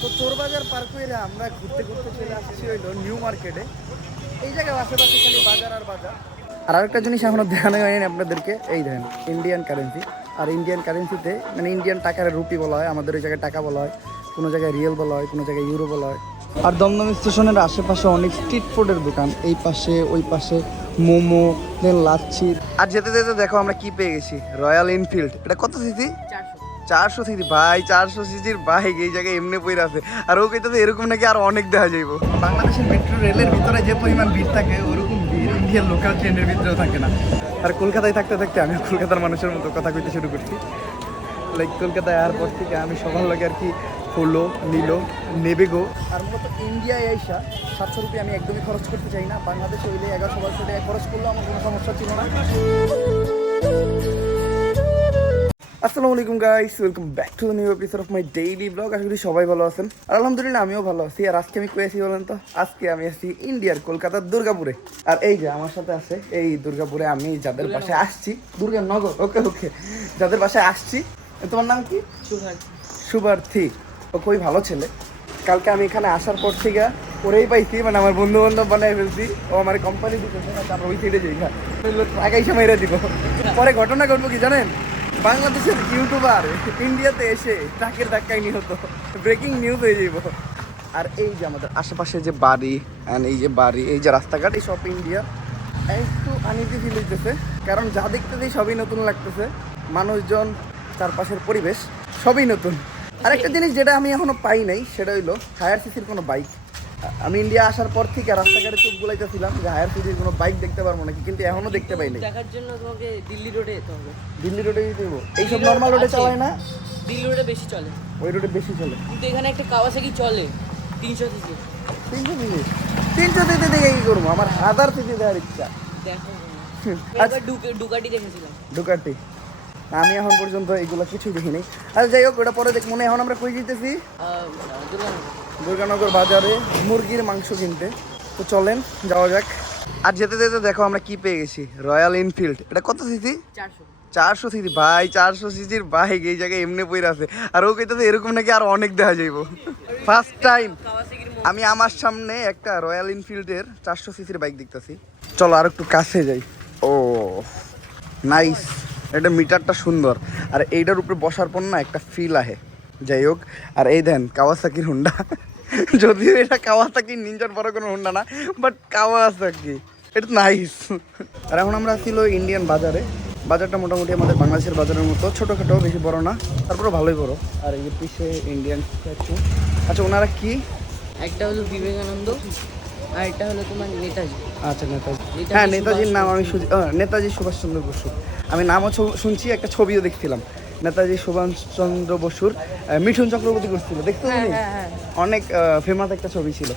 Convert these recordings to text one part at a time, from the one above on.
তো চোরবাজার পার করে আমরা ঘুরতে ঘুরতে চলে আসছি হইল নিউ মার্কেটে। এই জায়গায় আশেপাশে খালি বাজার আর বাজার। আর আরেকটা জিনিস এখনও দেখানো হয়নি আপনাদেরকে, এই দেখেন ইন্ডিয়ান কারেন্সি আর ইন্ডিয়ান কারেন্সিতে মানে ইন্ডিয়ান টাকার রুপি বলা হয়, আমাদের ওই জায়গায় টাকা বলা হয়, কোনো জায়গায় রিয়েল বলা হয়, কোনো জায়গায় ইউরো বলা হয়। আর দমদম স্টেশনের আশেপাশে অনেক স্ট্রিট ফুডের দোকান, এই পাশে, ওই পাশে, মোমো দেন লাচ্ছি। আর যেতে যেতে দেখো আমরা কি পেয়ে গেছি রয়্যাল এনফিল্ড এটা কত সিসি? চারশো সিসি ভাই, চারশো সিসির বাইক, এই জায়গায় এমনি পইরা আছে। আর ও কইতে এরকম নাকি আর অনেক দেখা যাইব। বাংলাদেশের মেট্রো রেলের ভিতরে যে পরিমাণ ভিড় থাকে, ওরকম ভিড় ইন্ডিয়ান লোকাল ট্রেনের ভিতরেও থাকে না। আর কলকাতায় থাকতে থাকতে আমি কলকাতার মানুষের মতো কথা কইতে শুরু করছি। লাইক কলকাতায় এয়ারপোর্ট থেকে আমি সবার লাগে আর কি হলো, নিল, নেবে গো। আর মূলত ইন্ডিয়ায় আইসা সাতশো রুপিয়া আমি একদমই খরচ করতে চাই না। বাংলাদেশে হইলে এগারোশো, বারোশো টাকা খরচ করলেও আমার কোনো সমস্যা ছিল না। আসসালামু আলাইকুম guys welcome back to the new episode of my daily blog আশা করি সবাই ভালো আছেন। আর আলহামদুলিল্লাহ আমিও ভালো আছি। আর আজকে আমি কই আছি বলেন তো? আজকে আমি আছি ইন্ডিয়ার কলকাতার দুর্গাপুরে। আর এই যে আমার সাথে আছে এই দুর্গাপুরে আমি যাদের বাসায় আসছি দুর্গানগর ওকে ওকে যাদের বাসায় আসছি তোমার নাম কি? শুভার্থী ও খুবই ভালো ছেলে। কালকে আমি এখানে আসার পর থেকে ওরেই পাইছি মানে আমার বন্ধু বান্ধব বানাই ফেলছি। ও আমার কোম্পানি দিতেছে তারপর ওই সাইডে যাই টাকাই সময় দিব। পরে ঘটনা ঘটবো কি জানেন? বাংলাদেশের ইউটিউবার ইন্ডিয়াতে এসে ট্রাকের ধাক্কায় নিহত। ব্রেকিং নিউজ হয়ে যাইব। আর এই যে আমাদের আশেপাশে যে বাড়ি এই যে বাড়ি, এই যে রাস্তাঘাট, এই সব ইন্ডিয়া একটু আনিজি ফিল হইতেছে কারণ যা দেখতেছেই সবই নতুন লাগতেছে। মানুষজন, চারপাশের পরিবেশ সবই নতুন। আরেকটা জিনিস যেটা আমি এখনও পাই নাই, সেটা হইল, হায়ার সিসির কোনো বাইক আমি ইন্ডিয়া আসার পর থেকে রাস্তাঘাটে চোখ গুলাইতেছিলাম যে হায়ার সিসির কোনো বাইক দেখতে পারব নাকি কিন্তু এখনও দেখতে পাই নাই দেখার জন্য তোমাকে দিল্লি রোডে যেতে হবে। দিল্লি রোডে দেবো এইসব নর্মাল রোডে। চালায় না? দিল্লি রোডে বেশি চলে। ওই রোডে বেশি চলে। কিন্তু এখানে একটা কাওয়াসাকি চলে তিনশো সিসি তিনশো সিসি তিনশো সিসি দেখে কি করব? আমার হাজার সিসি দেওয়ার ইচ্ছা। দেখো। আচ্ছা। ডুকে- ডুকাটি দেখেছিলাম। ডুকাটি আমি এখন পর্যন্ত এগুলো কিছুই দেখিনি। আর যাই হোক ওটা পরে দেখ মনে এখন আমরা কই যেতেছি দুর্গানগর। বাজারে মুরগির মাংস কিনতে। তো চলেন যাওয়া যাক। আর যেতে যেতে দেখো আমরা কি পেয়ে গেছি। Royal Enfield. এটা কত সিসি? চারশো। সিসি। ভাই চারশো সিসির বাইক এই জায়গায় এমনি পইরা আছে। আর ও কইতেছে এরকম নাকি আর অনেক দেখা যাইব। ফার্স্ট টাইম আমি আমার সামনে একটা রয়্যাল এনফিল্ডের চারশো সিসির বাইক দেখতেছি। চলো আর একটু কাছে যাই। ও নাইস এটা মিটারটা সুন্দর। আর এইটার উপরে বসার পর না একটা ফিল আহে। যাই হোক। আর এই দেন কাওয়াসাকির হুন্ডা যদিও এটা কাওয়া কাওয়াসাকি নিনজার বড় কোনো হুন্ডা না বাট কাওয়াসাকি এটা নাইস আর এখন আমরা ছিল ইন্ডিয়ান বাজারে। বাজারটা মোটামুটি আমাদের বাংলাদেশের বাজারের মতো ছোটোখাটো বেশি বড় না তারপরে ভালোই বড়। আর এই যে পিছে ইন্ডিয়ান স্ট্যাচু আচ্ছা ওনারা কি? একটা হলো বিবেকানন্দ আর একটা হলো তোমার নেতাজি। আচ্ছা নেতাজি। হ্যাঁ নেতাজির নাম আমি শুনছি। নেতাজি সুভাষচন্দ্র বসু। আমি নামও শুনছি একটা ছবিও দেখছিলাম। নেতাজি সুভাষচন্দ্র বসুর মিঠুন চক্রবর্তী করছিল দেখতে হ্যাঁ হ্যাঁ হ্যাঁ। অনেক ফেমাস একটা ছবি ছিল।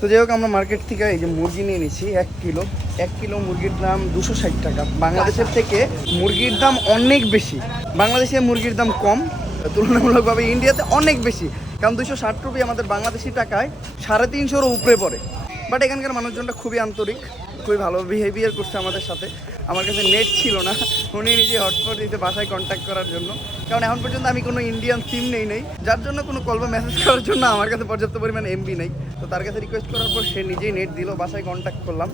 তো যাই হোক আমরা মার্কেট থেকে এই যে মুরগি নিয়ে নিচ্ছি এক কিলো। এক কিলো মুরগির দাম দুশো ষাট টাকা। বাংলাদেশের থেকে মুরগির দাম অনেক বেশি। বাংলাদেশে মুরগির দাম কম তুলনামূলকভাবে ইন্ডিয়াতে অনেক বেশি। কারণ দুশো ষাট রুপি আমাদের বাংলাদেশি টাকায় সাড়ে তিনশোর উপরে পড়ে। বাট এখানকার মানুষজনটা খুবই আন্তরিক খুবই ভালো বিহেভিয়ার করছে আমাদের সাথে। আমার কাছে নেট ছিল না। উনি নিজে হটস্পট দিতে বাসায় কন্ট্যাক্ট করার জন্য। কারণ এখন পর্যন্ত আমি কোনো ইন্ডিয়ান সিম নেই নেই। যার জন্য কোনো কল বা মেসেজ করার জন্য আমার কাছে পর্যাপ্ত পরিমাণ এমবি নেই। তো তার কাছে রিকোয়েস্ট করার পর সে নিজেই নেট দিল, বাসায় কন্ট্যাক্ট করলাম।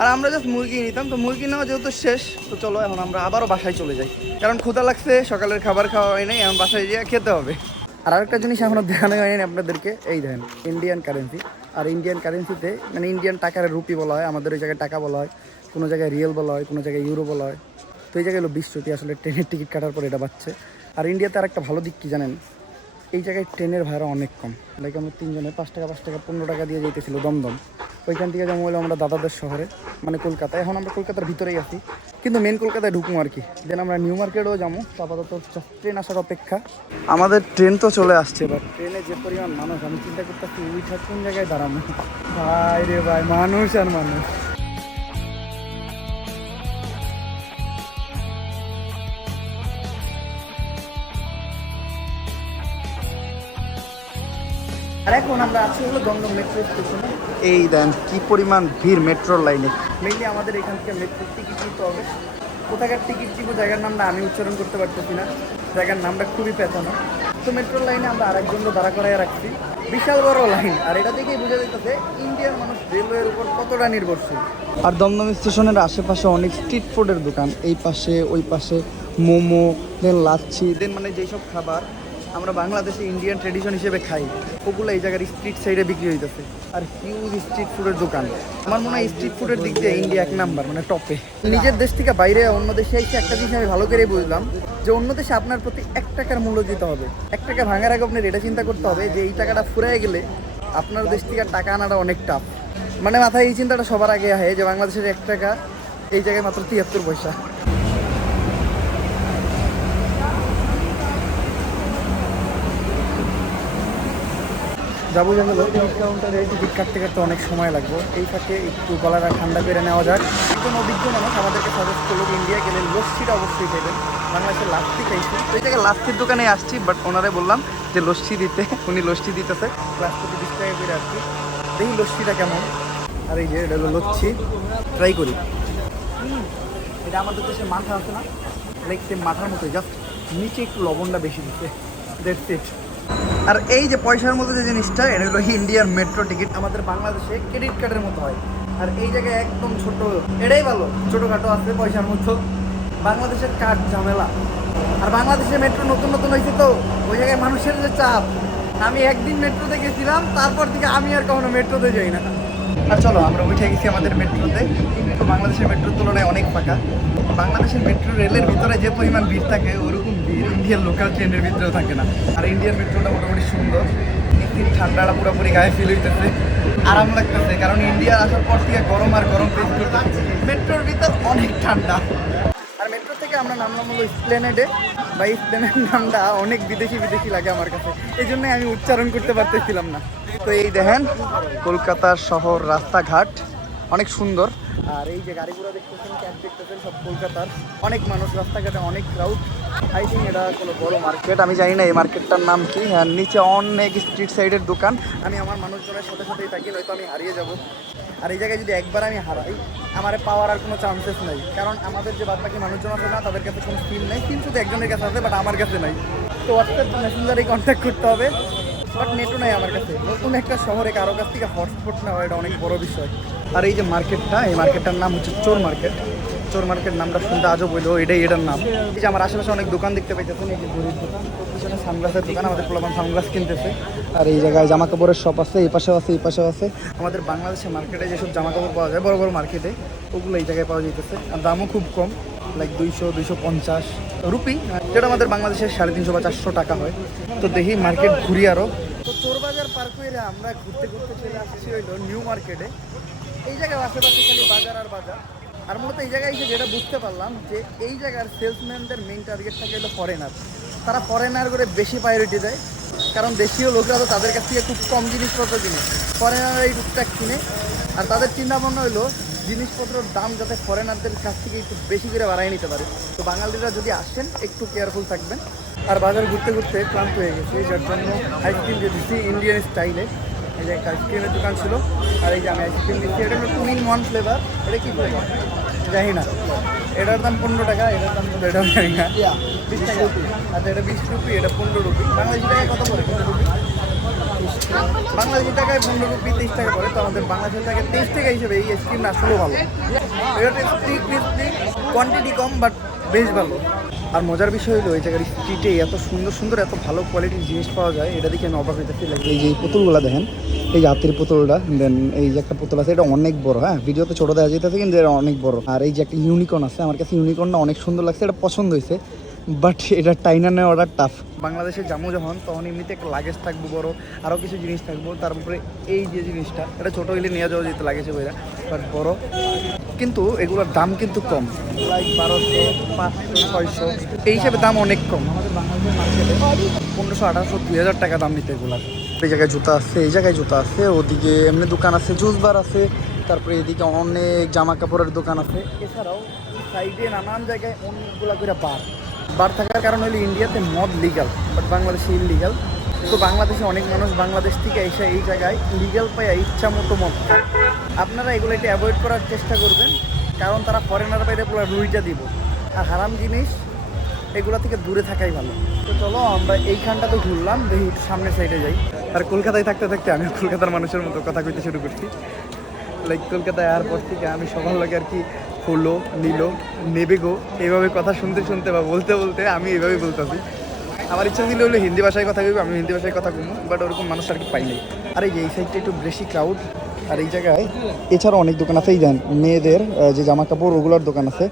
আর আমরা জাস্ট মুরগি নিতাম। তো মুরগি নেওয়া যেহেতু শেষ, তো চলো এখন আমরা আবারও বাসায় চলে যাই। কারণ ক্ষুধা লাগছে, সকালের খাবার খাওয়া হয় নাই, এখন বাসায় গিয়ে খেতে হবে। আর আরেকটা জিনিস এখনও দেখানো হয়নি আপনাদেরকে। এই দেখেন ইন্ডিয়ান কারেন্সি আর ইন্ডিয়ান কারেন্সিতে মানে ইন্ডিয়ান টাকার রুপি বলা হয়, আমাদের ওই জায়গায় টাকা বলা হয়। কোনো জায়গায় রিয়েল বলা হয়, কোনো জায়গায় ইউরো বলা হয়। তো এই জায়গায় হলো বিশ রুপি আসলে ট্রেনের টিকিট কাটার পর এটা পাচ্ছে আর ইন্ডিয়াতে আর একটা ভালো দিক কি জানেন? এই জায়গায় ট্রেনের ভাড়া অনেক কম। লাইক আমরা তিনজনে পাঁচ টাকা পাঁচ টাকা, পনেরো টাকা দিয়ে যেতেছিল দমদম। ওইখান থেকে যেমন হলো আমরা দাদাদের শহরে মানে কলকাতা এখন আমরা কলকাতার ভিতরেই আছি। কিন্তু মেন কলকাতায় ঢুকবো আর কি। দেন আমরা নিউ মার্কেটও যাব। আপাতত ট্রেন আসার অপেক্ষা। আমাদের ট্রেন তো চলে আসছে এবার ট্রেনে যে পরিমাণ মানুষ, আমি চিন্তা করতেছি উইঠার কোন জায়গায় দাঁড়ানো? ভাই রে ভাই, মানুষ আর মানুষ। আর এখন আমরা আছি হলো দমদম মেট্রো স্টেশনে এই দেন কি পরিমাণ ভিড় মেট্রোর লাইনে মেইনলি আমাদের এখান থেকে মেট্রোর টিকিট নিতে হবে। কোথাকার টিকিট চিপো জায়গার নামটা আমি উচ্চারণ করতে পারতেছি না। জায়গার নামটা খুবই পেছানো। তো মেট্রোর লাইনে আমরা আরেকজন দাঁড়া করাই রাখছি। বিশাল বড় লাইন আর এটা থেকেই বোঝা যাইতেছে ইন্ডিয়ার মানুষ রেলওয়ের উপর কতটা নির্ভরশীল। আর দমদম স্টেশনের আশেপাশে অনেক স্ট্রিট ফুডের দোকান। এই পাশে ওই পাশে মোমো দেন লাচ্ছি দেন মানে যেসব খাবার আমরা বাংলাদেশে ইন্ডিয়ান ট্রেডিশন হিসেবে খাই। ওগুলো এই জায়গার স্ট্রিট সাইডে বিক্রি হইতেছে। আর হিউজ স্ট্রিট ফুডের দোকান। আমার মনে হয় স্ট্রিট ফুডের দিক দিয়ে ইন্ডিয়া এক নাম্বার মানে টপে নিজের দেশ থেকে বাইরে অন্য দেশে এসে একটা জিনিস আমি ভালো করে বুঝলাম, যে অন্য দেশে আপনার প্রতি এক টাকার মূল্য দিতে হবে। এক টাকা ভাঙার আগে আপনার এটা চিন্তা করতে হবে, যে এই টাকাটা ফুরাই গেলে আপনার দেশ থেকে টাকা আনাটা অনেক টাফ মানে মাথায় এই চিন্তাটা সবার আগে আহে, যে বাংলাদেশের এক টাকা, এই জায়গায় মাত্র তিয়াত্তর পয়সা। যাব যাব টিকিট কাউন্টারে টিকিট কাটতে কাটতে অনেক সময় লাগবে। এই ফাঁকে একটু গলাটা ঠান্ডা করে নেওয়া যাক। একজন অভিজ্ঞ মানুষ আমাদেরকে সাজেস্ট করল ইন্ডিয়া গেলে লস্যিটা অবশ্যই খাইবেন বাংলাদেশের লাস্তি খাইছি এই জায়গায় লাস্তির দোকানে আসছি বাট ওনারে বললাম যে লস্যি দিতে। উনি লস্যি দিতেছে। গ্লাস প্রতি বিশ টাকা করে আসছি। দেখি লস্যিটা কেমন। আর এই যে এটা হলো লচ্ছি ট্রাই করি। এটা আমাদের দেশে মাথা আছে না? লাইক মাথার মতো জাস্ট নিচে একটু লবণটা বেশি দিচ্ছে দ্যাটস ইট আর এই যে পয়সার মতো যে জিনিসটা, এটা হলো ইন্ডিয়ান মেট্রো টিকিট। আমাদের বাংলাদেশে ক্রেডিট কার্ডের মতো হয়। আর এই জায়গায় একদম ছোট, এটাই ভালো, ছোটোখাটো আছে পয়সার মতো। বাংলাদেশের কার্ড ঝামেলা। আর বাংলাদেশে মেট্রো নতুন নতুন হয়েছে তো, ওই জায়গায় মানুষের যে চাপ। আমি একদিন মেট্রোতে গেছিলাম, তারপর থেকে আমি আর কখনো মেট্রোতে যাই না। আর চলো, আমরা উঠে গেছি আমাদের মেট্রোতে। কিন্তু বাংলাদেশের মেট্রোর তুলনায় অনেক ফাঁকা। বাংলাদেশের মেট্রো রেলের ভিতরে যে পরিমাণ ভিড় থাকে, ওরকম ইন্ডিয়ান লোকাল ট্রেনের ভিতরেও থাকে না। আর ইন্ডিয়ান মেট্রোটা মোটামুটি সুন্দর। একদিন ঠান্ডাটা পুরোপুরি গায়ে ফিল হইতেছে। আরাম লাগতেছে, কারণ ইন্ডিয়া আসার পর থেকে গরম আর গরম ফেস করতেছে। মেট্রোর ভিতর অনেক ঠান্ডা। আর মেট্রো থেকে আমরা নামলাম হলো স্প্লেনেডে বা স্প্লেনেড নামটা অনেক বিদেশি বিদেশি লাগে আমার কাছে। এই জন্যই আমি উচ্চারণ করতে পারতেছিলাম না। তো এই দেখেন, কলকাতার শহর রাস্তাঘাট। অনেক সুন্দর। আর এই যে গাড়িগুলো দেখতেছেন ক্যাব দেখতেছেন, সব কলকাতার। অনেক মানুষ রাস্তাঘাটে, অনেক ক্রাউড আই থিঙ্ক এটা কোনো বড় মার্কেট আমি জানি না এই মার্কেটটার নাম কি। হ্যাঁ নিচে অনেক স্ট্রিট সাইডের দোকান। আমি আমার মানুষজনের সাথে সাথেই থাকি, নয়তো আমি হারিয়ে যাব। আর এই জায়গায় যদি একবার আমি হারাই, আমার পাওয়ার আর কোনো চান্সেস নেই। কারণ আমাদের যে বাদ মানুষজন আছে না, তাদের কাছে কোনো সিম নেই। সিম শুধু একজনের কাছে আছে বাট আমার কাছে নাই। তো হোয়াটসঅ্যাপ মেসেঞ্জারেই কন্ট্যাক্ট করতে হবে। বাট নেটও নাই আমার কাছে। নতুন একটা শহরে কারও কাছ থেকে হটস্পট নেওয়া এটা অনেক বড় বিষয়। আর এই যে মার্কেটটা, এই মার্কেটটার নাম হচ্ছে চোর মার্কেট। চোর মার্কেট নামটা শুনতে আজও বলল এটাই এটার নাম। এই যে আমার আশেপাশে অনেক দোকান দেখতে পাইতেছেন, এই যে ঘড়ির দোকান পিছনে সানগ্লাসের দোকান, আমাদের পোলাপান সানগ্লাস কিনতেছে। আর এই জায়গায় জামা কাপড়ের শপ আছে, এই পাশেও আছে, এই পাশেও আছে। আমাদের বাংলাদেশের মার্কেটে যেসব জামা কাপড় পাওয়া যায়, বড় বড় মার্কেটে ওগুলো এই জায়গায় পাওয়া যাইতেছে। আর দামও খুব কম। লাইক দুইশো দুইশো পঞ্চাশ রুপি, যেটা আমাদের বাংলাদেশের সাড়ে তিনশো বা চারশো টাকা হয়। তো দেখি মার্কেট ঘুরি আরও তো চোরবাজার পার করে আমরা ঘুরতে ঘুরতে চলে আসছি হইল নিউ মার্কেটে। এই জায়গায় আশেপাশে খালি বাজার আর বাজার। আর মূলত এই জায়গায় এসে যেটা বুঝতে পারলাম যে এই জায়গার সেলসম্যানদের মেইন টার্গেট থাকে হলো ফরেনার তারা ফরেনার করে বেশি প্রায়োরিটি দেয়। কারণ দেশীয় লোকরা তো তাদের কাছ থেকে খুব কম জিনিসপত্র কিনে। ফরেনাররা এই টুকটাক কিনে। আর তাদের চিন্তা ভাবনা হলো জিনিসপত্রের দাম যাতে ফরেনারদের কাছ থেকে একটু বেশি করে বাড়াই নিতে পারে। তো বাঙালিরা যদি আসেন একটু কেয়ারফুল থাকবেন। আর বাজার ঘুরতে ঘুরতে ক্লান্ত হয়ে গেছে যার জন্য আইসক্রিম দিয়ে দিচ্ছি ইন্ডিয়ান স্টাইলে এই যে একটা আইসক্রিমের দোকান ছিল আর এই যে আমি আইসক্রিম দিচ্ছি এটা হলো টু ইন ওয়ান ফ্লেভার এটা কি ফ্লেভার জানি না। এটার দাম পনেরো টাকা এটার দাম এটাও জানি না বিশ টাকা। আচ্ছা এটা বিশ রুপি এটা পনেরো রুপি। বাংলাদেশি টাকায় কত পড়ে পনেরো রুপি? বাংলাদেশি টাকায় পনেরো রুপি তেইশ টাকা তো আমাদের বাংলাদেশের তেইশ টাকা হিসেবে এই আইসক্রিম আসলেও ভালো। কোয়ান্টিটি কম বাট বেশ ভালো। আর মজার বিষয় হলো, এই জায়গার স্ট্রিটে এত সুন্দর সুন্দর, এত ভালো কোয়ালিটির জিনিস পাওয়া যায়, এটা দেখে আমি অবাক হইতেছি লাগে এই যে পুতুলগুলো দেখেন, এই যে পুতুলটা দেন এই যে একটা পুতুল আছে, এটা অনেক বড় হ্যাঁ? ভিডিওতে ছোট দেখা যেতেছে, কিন্তু এটা অনেক বড়। আর এই যে একটা ইউনিকর্ন আছে, আমার কাছে ইউনিকর্নটা অনেক সুন্দর লাগছে, এটা পছন্দ হয়েছে। বাট এটা টাইনা নেওয়াটা টাফ বাংলাদেশে যাব যখন, তখন এমনিতে একটা লাগেজ থাকব বড় আরও কিছু জিনিস থাকব তারপরে এই যে জিনিসটা, এটা ছোটো হইলে নিয়ে যাওয়া যেতে লাগেছে বইরা বাট বড়। কিন্তু এগুলোর দাম কিন্তু কম লাইক বারোশো, পাঁচশো, ছয়শো, এই হিসাবে দাম অনেক কম। আমাদের বাংলাদেশের মার্কেটে পনেরোশো, আঠারোশো, দুই হাজার টাকা দাম নিতে এগুলার এই জায়গায় জুতা আছে, এই জায়গায় জুতা আছে, ওদিকে এমনি দোকান আছে, জুস বার আছে, তারপরে এদিকে অনেক জামা কাপড়ের দোকান আছে। এছাড়াও সাইডে নানান জায়গায় অনেকগুলা করে বার। বার থাকার কারণ হলো ইন্ডিয়াতে মদ লিগাল বাট বাংলাদেশে ইলিগাল তো বাংলাদেশে অনেক মানুষ বাংলাদেশ থেকে এসে এই জায়গায় লিগাল পাইয়া ইচ্ছা মতো মদ আপনারা এগুলো একটু অ্যাভয়েড করার চেষ্টা করবেন, কারণ তারা ফরেনার বাইরে পুরো রুইটা দিব। আর হারাম জিনিস, এগুলো থেকে দূরে থাকাই ভালো। তো চলো, আমরা এইখানটা তো ঘুরলাম, দেখি সামনের সাইডে যাই। আর কলকাতায় থাকতে থাকতে আমি কলকাতার মানুষের মতো কথা কইতে শুরু করছি। লাইক কলকাতায় এয়ারপোর্ট থেকে আমি সবার লাগে আর কি হলো, নিল, নেবে গো এইভাবে কথা শুনতে শুনতে বা বলতে বলতে আমি এইভাবেই বলতেছি। আমার ইচ্ছা ছিল হলো হিন্দি ভাষায় কথা কইবো, আমি হিন্দি ভাষায় কথা কমু বাট ওরকম মানুষ আর কি পাইনি আর এই সাইডটা একটু বেশি ক্রাউড আর এই জায়গায় এছাড়াও অনেক দোকান আছে, এই দেন মেয়েদের যে জামা কাপড়, ওগুলোর দোকান আছে।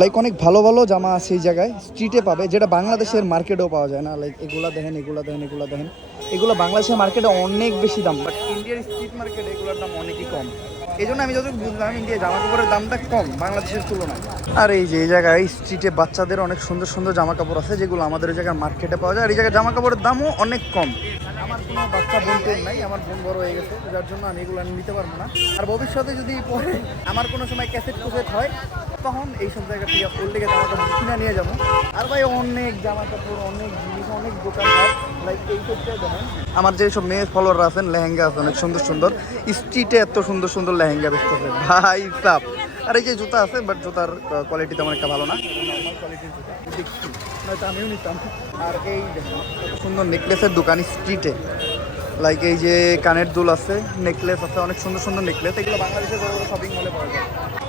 লাইক অনেক ভালো ভালো জামা আছে এই জায়গায় স্ট্রিটে পাবে, যেটা বাংলাদেশের মার্কেটেও পাওয়া যায় না। লাইক এগুলা দেখেন এগুলা দেখেন এগুলা দেখেন। এগুলো বাংলাদেশের মার্কেটে অনেক বেশি দাম বাট ইন্ডিয়ার স্ট্রিট মার্কেটে এগুলোর দাম অনেকই কম। এই জন্য আমি বুঝলাম, ইন্ডিয়া জামা কাপড়ের দামটা কম, বাংলাদেশের তুলনায়। আর এই যে, এই জায়গায় স্ট্রিটে বাচ্চাদের অনেক সুন্দর সুন্দর জামা কাপড় আছে, যেগুলো আমাদের এই জায়গায় মার্কেটে পাওয়া যায়। আর এই জায়গায় জামা কাপড়ের দামও অনেক কম। আমার কোনো বাচ্চা বোন টোন নাই, আমার বোন বড় হয়ে গেছে, যার জন্য আমি এগুলো আর নিতে পারব না। আর ভবিষ্যতে যদি পরে আমার কোনো সময় ক্যাসেট কুসেট হয়, তখন এইসব জায়গা থেকে ওর থেকে জামা কাপড় কিনে নিয়ে যাব। আর ভাই, অনেক জামা কাপড়, অনেক জিনিস, অনেক দোকান লাইক এই ক্ষেত্রে দেখেন, আমার যে সব মেয়ে ফলোয়ার আছেন, লেহেঙ্গা আছে, অনেক সুন্দর সুন্দর। স্ট্রিটে এত সুন্দর সুন্দর লেহেঙ্গা বেচতেছে। ভাই, সাপ। আর এই যে জুতা আছে বাট জুতার কোয়ালিটি তেমন একটা ভালো না। কোয়ালিটির আমিও আর এই সুন্দর নেকলেসের দোকান স্ট্রিটে লাইক এই যে কানের দুল আছে নেকলেস আছে, অনেক সুন্দর সুন্দর নেকলেস এগুলো বাংলাদেশের বড় বড় শপিং মলে পাওয়া যায়।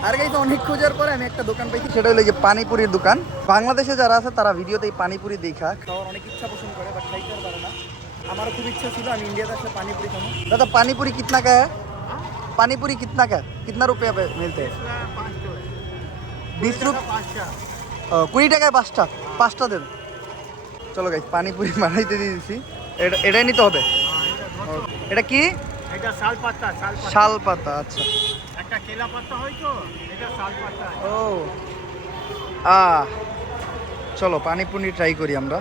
আর গাইতে অনেক খোঁজার পরে আমি একটা দোকান পাইছি, সেটা হলো যে পানিপুরির দোকান। বাংলাদেশে যারা আছে, তারা ভিডিওতে এই পানিপুরি দেখা, খাওয়ার অনেক ইচ্ছা পোষণ করে বাট খাইতে পারে না। আমারও খুব ইচ্ছা ছিল, আমি ইন্ডিয়াতে আসলে পানিপুরি খাব। দাদা, পানিপুরি কিতনা কা पानीपुरी कितना का कितना रुपया पे मिलते हैं বিশ রুপি কুড়ি টাকায় পাঁচটা পাঁচটা দেন চলো গাইজ পানিপুরি বানাইতে দিয়ে দিছি এটা এটাই নিতে হবে এটা কি এটা শাল পাতা শাল পাতা শাল পাতা আচ্ছা একটা কেলা পাতা হয় তো এটা শাল পাতা ও আ চলো পানিপুরি ট্রাই করি আমরা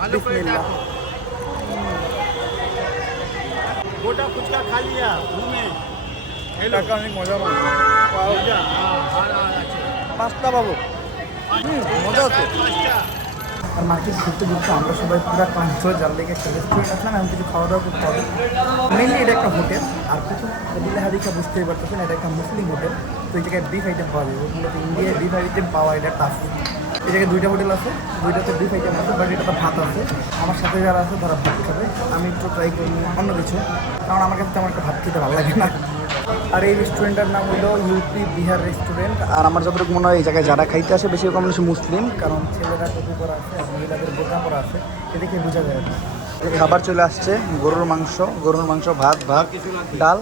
ভালো করে বিসমিল্লাহ। দেখো গোটা ফুচকা খা লিয়া ঘুমে হেলো টাকা অনেক মজা পাবো। হ্যাঁ, আর আর পাঁচটা পাবো। মজা আছে। আর মার্কেট ঘুরতে ঘুরতে আমরা সবাই পুরো ক্লান্ত যার লেগে একটা রেস্টুরেন্ট আসলাম এখন কিছু খাওয়া দাওয়া করতে হবে। মেনলি এটা একটা হোটেল আর প্রথম দিলে হাদিকা বুঝতেই পারতেছেন এটা একটা মুসলিম হোটেল তো এই জায়গায় বিফ আইটেম পাওয়া যাবে মূলত ইন্ডিয়ায় বিফ আইটেম পাওয়া এটা টাফ এই জায়গায় দুইটা হোটেল আছে দুইটাতে বিফ আইটেম আছে বাট এটাতে ভাত আছে। আমার সাথে যারা আছে তারা ভাত খাবে। আমি একটু ট্রাই করি অন্য কিছু। কারণ আমার কাছে তেমন একটা ভাত খেতে ভালো লাগে না। আর এই রেস্টুরেন্টের নাম হলো ইউপি বিহার রেস্টুরেন্ট আর আমার যতটুকু মনে হয়, এই জায়গায় যারা খাইতে আসে বেশিরভাগ মানুষ মুসলিম। কারণ ছেলেরা টুপি করা আছে আর মহিলাদের বোকা করা আছে এ দেখে বোঝা যায় খাবার চলে আসছে, গরুর মাংস গরুর মাংস, ভাত ভাত, ডাল।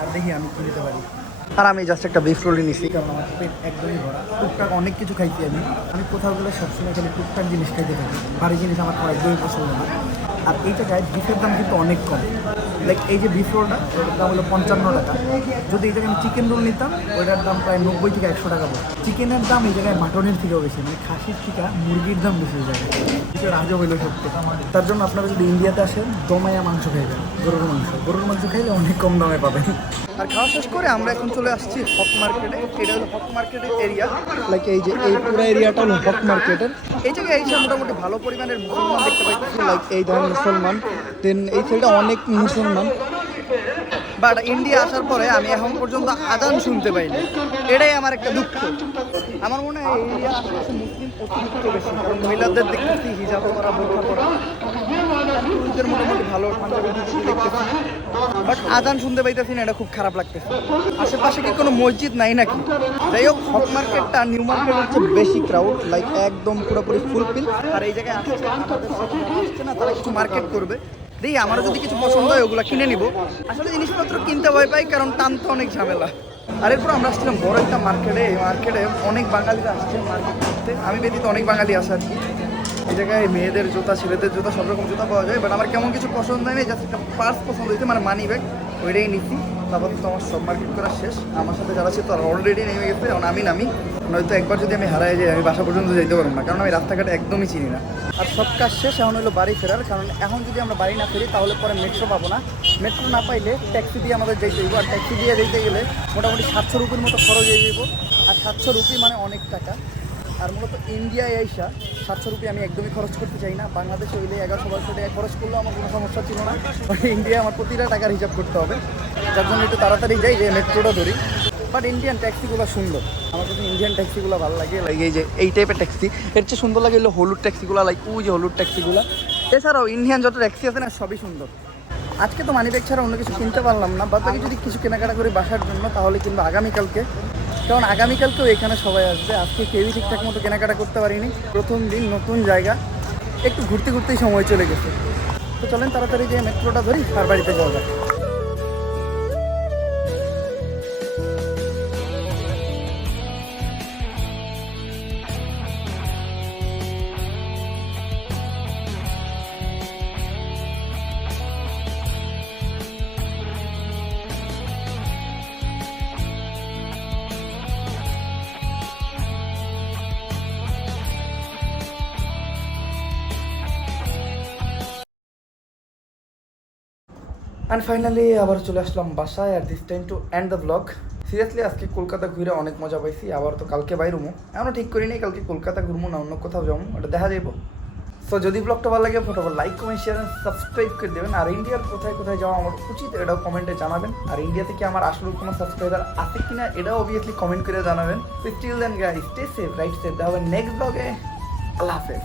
আর দেখি আমি কি দিতে পারি। আর আমি জাস্ট একটা বিফ রোলি নিছি। কারণ আমার পেট একদমই ভরা। টুকটাক অনেক কিছু খাইছি আমি। আমি কোথাও গেলে সবসময় খালি টুকটাক জিনিস খাইতে থাকি। ভারী জিনিস আমার খাওয়া একদমই পছন্দ না। আর এই জায়গায় বিফের দাম কিন্তু অনেক কম। লাইক এই যে বিফ রোলটা ওটার দাম হলো পঞ্চান্ন টাকা। যদি এই জায়গায় চিকেন রোল নিতাম ওইটার দাম প্রায় নব্বই থেকে একশো টাকা পড়ে চিকেনের দাম এই জায়গায় মাটনের থেকেও বেশি মানে খাসির থেকে মুরগির দাম বেশি হয়ে যায় কিছু রাজও হইল সত্যি। তার জন্য আপনারা যদি ইন্ডিয়াতে আসেন দমায়া মাংস খাইবেন, গরুর মাংস। গরুর মাংস খাইলে অনেক কম দামে পাবেন। আর খাওয়া শেষ করে আমরা এখন চলে আসছি হক মার্কেটে। এটা হলো হক মার্কেটের এরিয়া লাইক এই যে এই পুরো এরিয়াটা হলো হক মার্কেটের। এই জায়গায় এসে মোটামুটি ভালো পরিমাণের মুসলমান দেখতে পাচ্ছি লাইক এই ধরনের মুসলমান। দেন এই সাইডে অনেক মুসলমান। বাট ইন্ডিয়া আসার পরে আমি এখন পর্যন্ত আজান শুনতে পাইনি। এটাই আমার একটা দুঃখ। আমার মনে হয় এই এরিয়া মুসলিম অতিরিক্ত বেশি। মহিলাদের দেখতেছি হিজাব করা বোরখা করা পুরুষদের মোটামুটি ভালো বাট আজান শুনতে পাইতেছি না, এটা খুব খারাপ লাগতেছে। আশেপাশে কি কোনো মসজিদ নাই নাকি? যাই হোক হক মার্কেটটা নিউ মার্কেট হচ্ছে বেশি ক্রাউড লাইক একদম পুরোপুরি ফুলফিল আর এই জায়গায় তারা কিছু মার্কেট করবে। দেখি আমারও যদি কিছু পছন্দ হয়, ওগুলো কিনে নিব। আসলে জিনিসপত্র কিনতে ভয় পাই, কারণ টানতে অনেক ঝামেলা। আর এরপর আমরা আসছিলাম বড় একটা মার্কেটে এই মার্কেটে অনেক বাঙালিরা আসছে মার্কেট করতে। আমি ব্যতীত অনেক বাঙালি আসে আর কি। এই জায়গায় মেয়েদের জুতা, ছেলেদের জুতা, সব রকম জুতা পাওয়া যায় বাট আমার কেমন কিছু পছন্দ হয়নি জাস্ট একটা পার্স পছন্দ হয়েছে মানে মানি ব্যাগ ওইটাই নিচ্ছি তারপর তো আমার সব মার্কেট করা শেষ। আমার সাথে যারা ছিল তারা অলরেডি নেমে গেছে, এখন আমি নামি। নয়তো একবার যদি আমি হারাই যাই, আমি বাসা পর্যন্ত যেতে পারব না, কারণ আমি রাস্তাঘাট একদমই চিনি না। আর সব কাজ শেষ, এখন হলো বাড়ি ফেরার, কারণ এখন যদি আমরা বাড়ি না ফিরি, তাহলে পরে মেট্রো পাবো না। মেট্রো না পাইলে ট্যাক্সি দিয়ে আমাদের যেতে হইব, আর ট্যাক্সি দিয়ে যেতে গেলে মোটামুটি সাতশো রুপির মতো খরচ হয়ে যাব আর সাতশো রুপি মানে অনেক টাকা। আর মূলত ইন্ডিয়ায় আইসা সাতশো রুপি আমি একদমই খরচ করতে চাই না। বাংলাদেশে হইলে এগারোশো, বারোশো টাকা খরচ করলেও আমার কোনো সমস্যা ছিল না। বাট ইন্ডিয়া আমার প্রতিটা টাকার হিসাব করতে হবে। যার জন্য একটু তাড়াতাড়ি যাই, যে মেট্রোটা ধরি। বাট ইন্ডিয়ান ট্যাক্সিগুলো সুন্দর। আমার কাছে ইন্ডিয়ান ট্যাক্সিগুলো ভালো লাগে। লাইক এই যে, এই টাইপের ট্যাক্সি এর চেয়ে সুন্দর লাগে হলো হলুদ ট্যাক্সিগুলো লাইক ওই যে হলুদ ট্যাক্সিগুলো এছাড়াও ইন্ডিয়ান যত ট্যাক্সি আছে না, সবই সুন্দর। আজকে তো মানি ব্যাগ ছাড়া অন্য কিছু কিনতে পারলাম না। বাদ যদি কিছু কেনাকাটা করি বাসার জন্য, তাহলে কিংবা আগামীকালকে। কারণ আগামীকালকেও এখানে সবাই আসবে। আজকে কেউই ঠিকঠাক মতো কেনাকাটা করতে পারিনি। প্রথম দিন, নতুন জায়গা। একটু ঘুরতে ঘুরতেই সময় চলে গেছে। তো চলেন তাড়াতাড়ি যে মেট্রোটা ধরি, তার বাড়িতে যাওয়া যাক। অ্যান্ড ফাইনালি আবার চলে আসলাম বাসায় আর this time to end the blog seriously আজকে কলকাতা ঘুরে অনেক মজা পাইছি, আবার তো কালকে বাইরুমো। এমনও ঠিক করি নাই কালকে কলকাতা ঘুরবো না, অন্য কোথাও যাব ওটা দেখা যাব সো যদি ব্লগটা ভালো লাগে, ফটোফট লাইক কমেন্ট শেয়ার সাবস্ক্রাইব করে দেবেন। আর ইন্ডিয়ার কোথায় কোথায় যাওয়া আমার উচিত, এটাও কমেন্টে জানাবেন। আর ইন্ডিয়া থেকে আমার আসলে কোনো সাবস্ক্রাইবার আছে কিনা, এটাও অবভিয়াসলি কমেন্ট করে জানাবেন। Still then guys stay safe right safe দেখা হবে নেক্সট ব্লগে আল্লাহ হাফেজ।